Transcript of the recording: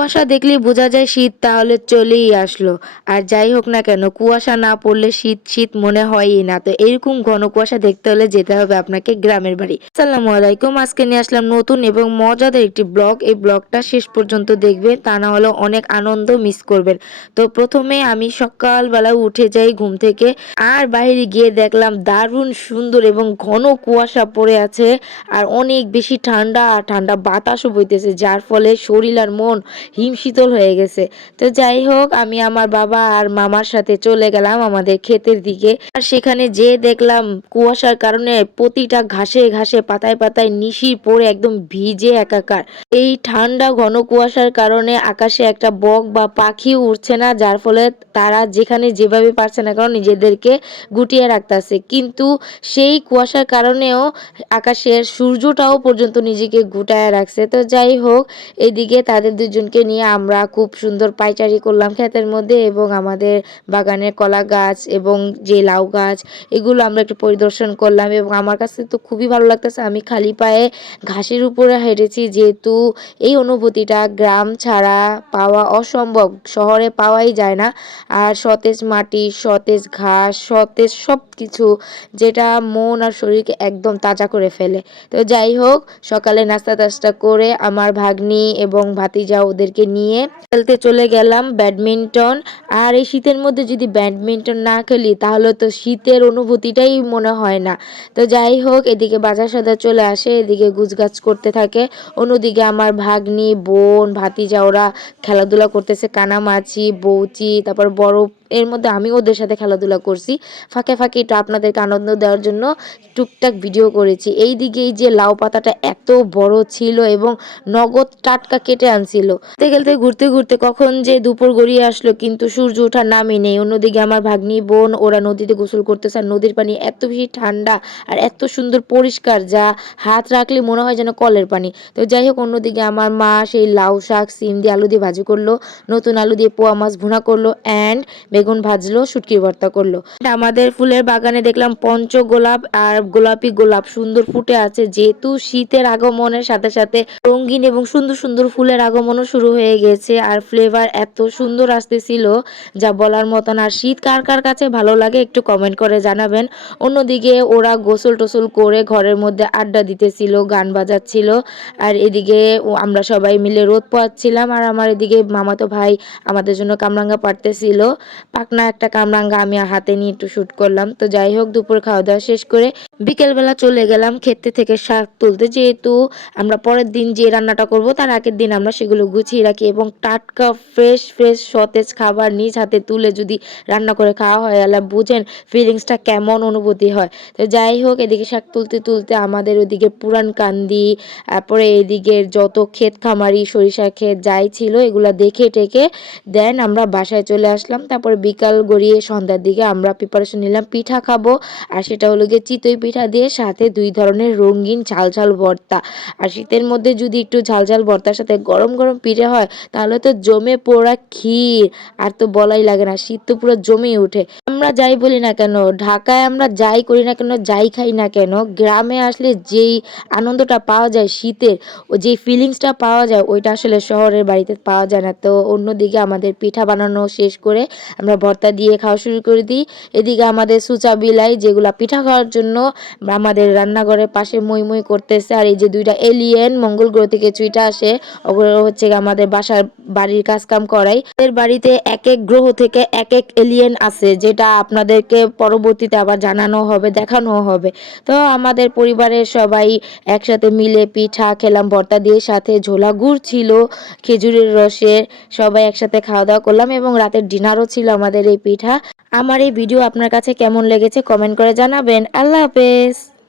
কুয়াশা দেখলেই বোঝা যায় শীত তাহলে চলেই আসলো। আর যাই হোক না কেন কুয়াশা না পড়লে শীত শীত মনে হয়ই না। তো এরকম ঘন কুয়াশা দেখতে হলে যেতে হবে আপনাকে গ্রামের বাড়ি। আসসালামু আলাইকুম, আজকে নিয়ে আসলাম নতুন এবং মজাদার একটি ব্লগ। এই ব্লগটা শেষ পর্যন্ত দেখবেন, তা না হলে অনেক আনন্দ মিস করবেন। তো প্রথমে আমি সকালবেলা উঠে যাই ঘুম থেকে, আর বাইরে গিয়ে দেখলাম দারুণ সুন্দর এবং ঘন কুয়াশা পড়ে আছে। আর অনেক বেশি ঠান্ডা, আর ঠান্ডা বাতাসও বইতেছে, যার ফলে শরীর আর মন হিমশীতল হয়ে গেছে। তো যাই হোক, আমি আমার বাবা আর মামার সাথে চলে গেলাম আমাদের ক্ষেতের দিকে। আর সেখানে যেয়ে দেখলাম কুয়াশার কারণে প্রতিটা ঘাসে ঘাসে পাতায় পাতায় নিশির পড়ে একদম ভিজে একাকার। এই ঠান্ডা ঘন কুয়াশার কারণে আকাশে একটা বক বা পাখি উড়ছে না, যার ফলে তারা যেখানে যেভাবে পারছে না কারণ নিজেদেরকে গুটিয়ে রাখতেছে। কিন্তু সেই কুয়াশার কারণেও আকাশের সূর্যটাও পর্যন্ত নিজেকে গুটায় রাখছে। তো যাই হোক, এদিকে তাদের দুজনকে নিয়ে আমরা খুব সুন্দর পায়চারি করলাম ক্ষেতের মধ্যে, এবং আমাদের বাগানের কলা গাছ এবং যে লাউ গাছ এগুলো আমরা একটু পরিদর্শন করলাম। এবং আমার কাছে তো খুবই ভালো লাগতেছে, আমি খালি পায়ে ঘাসের উপরে হেঁটেছি, যেহেতু এই অনুভূতিটা গ্রাম ছাড়া পাওয়া অসম্ভব, শহরে পাওয়াই যায় না। আর সতেজ মাটি, সতেজ ঘাস, সতেজ সব কিছু, যেটা মন আর শরীরকে একদম তাজা করে ফেলে। তো যাই হোক, সকালে নাস্তা টাস্তা করে আমার ভাগ্নি এবং ভাতিজা ওদেরকে নিয়ে খেলতে চলে গেলাম ব্যাডমিন্টন। আর এই শীতের মধ্যে যদি ব্যাডমিন্টন না খেলি তাহলে তো শীতের অনুভূতিটাই মনে হয় না। তো যাই হোক, এদিকে বাজার সদায় চলে আসে, এদিকে গুছগাছ করতে থাকে। অন্যদিকে আমার ভাগ্নি, বোন, ভাতিজা ওরা খেলাধুলা করতেছে, কানামাছি, বউচি, তারপর বড়। এর মধ্যে আমি ওদের সাথে খেলাধুলা করছি, ফাঁকে ফাঁকে একটু আপনাদেরকে আনন্দ দেওয়ার জন্য টুকটাক ভিডিও করেছি। এই দিকে এই যে লাউ পাতাটা এত বড় ছিল এবং নগদ টাটকা কেটে আনছিল। খেলতে ঘুরতে ঘুরতে কখন যে দুপুর গড়িয়ে আসলো, কিন্তু সূর্য ওঠার নামই নেই। অন্যদিকে আমার ভাগ্নি, বোন ওরা নদীতে গোসল করতেছে, আর নদীর পানি এত বেশি ঠান্ডা আর এত সুন্দর পরিষ্কার, যা হাত রাখলে মনে হয় যেন কলের পানি। তো যাই হোক, অন্যদিকে আমার মা সেই লাউ শাক, সিম দিয়ে আলু দিয়ে ভাজি করলো, নতুন আলু দিয়ে পোয়া মাছ ভুনা করলো, অ্যান্ড বেগুন ভাজলো, শুটকির ভর্তা করলো। আমাদের ফুলের বাগানে দেখলাম পঞ্চগোলাপ আর গোলাপি গোলাপ সুন্দর ফুটে আছে, যেহেতু শীতের আগমনের সাথে সাথে রঙিন এবং সুন্দর সুন্দর ফুলের আগমনও শুরু হয়ে গেছে। আর ফ্লেভার এত সুন্দর আসতেছিল যা বলার মতন। আর শীত কার কার কাছে ভালো লাগে একটু কমেন্ট করে জানাবেন। অন্যদিকে ওরা গোসল টোসল করে ঘরের মধ্যে আড্ডা দিতেছিল, গান বাজাচ্ছিল। আর এদিকে আমরা সবাই মিলে রোদ পোয়াচ্ছিলাম। আর আমার এদিকে মামাতো ভাই আমাদের জন্য কামরাঙ্গা পাড়তেছিল, পাকনা একটা কামরাঙ্গা আমি হাতে নিয়ে একটু শুট করলাম। তো যাই হোক, দুপুর খাওয়া দাওয়া শেষ করে বিকেলবেলা চলে গেলাম ক্ষেতে থেকে শাক তুলতে, যেহেতু আমরা পরের দিন যে রান্নাটা করব তার আগের দিন আমরা সেগুলো গুছিয়ে রাখি। এবং টাটকা ফ্রেশ ফ্রেশ সতেজ খাবার নিজ হাতে তুলে যদি রান্না করে খাওয়া হয়, তাহলে বুঝেন ফিলিংসটা কেমন অনুভূতি হয়। তো যাই হোক, এদিকে শাক তুলতে তুলতে আমাদের ওদিকে পুরান কান্দি, তারপরে এদিকে যত ক্ষেত খামারি সরিষা ক্ষেত যাই ছিল এগুলা দেখে টেকে দেন আমরা বাসায় চলে আসলাম। তারপরে বিকাল গড়িয়ে সন্ধ্যার দিকে আমরা প্রিপারেশন নিলাম পিঠা খাবো। আর সেটা হলো গিয়ে চিতই পিঠা দিয়ে সাথে 2 ধরনের রঙিন ঝাল ঝাল ভর্তা। আর শীতের মধ্যে যদি একটু ঝাল ঝাল ভর্তার সাথে গরম গরম পিঠে হয় তাহলে তো জমে পোড়া ক্ষীর, আর তো বলাই লাগে না, শীত তো পুরো জমেই উঠে। আমরা যাই বলি না কেন, ঢাকায় আমরা যাই করি না কেন, যাই খাই না কেন, গ্রামে আসলে যেই আনন্দটা পাওয়া যায় শীতের, ও যে ফিলিংসটা পাওয়া যায় ওইটা আসলে শহরের বাড়িতে পাওয়া যায় না। তো অন্যদিকে আমাদের পিঠা বানানো শেষ করে আমরা ভর্তা দিয়ে খাওয়া শুরু করে দিই। এদিকে আমাদের সুচা বিলাই যেগুলা পিঠা খাওয়ার জন্য আমাদের রান্নাঘরের পাশে মই মই করতেছে। আর এই যে 2টা এলিয়েন মঙ্গল গ্রহ থেকে চুইটা আসে, ওগুলো হচ্ছে আমাদের বাসার বাড়ির কাজ কাম করাই। এর বাড়িতে এক এক গ্রহ থেকে এক এক এলিয়েন আছে, যেটা আপনাদেরকে পরবর্তীতে আবার জানানো হবে, দেখানো হবে। তো আমাদের পরিবারের সবাই একসাথে মিলে পিঠা খেলাম ভর্তা দিয়ে, সাথে ঝোলা গুড় ছিল খেজুরের রসের। সবাই একসাথে খাওয়া দাওয়া করলাম এবং রাতের ডিনারও ছিল আমাদের এই পিঠা। আমার এই ভিডিও আপনার কাছে কেমন লেগেছে কমেন্ট করে জানাবেন। আল্লাহ হাফেজ।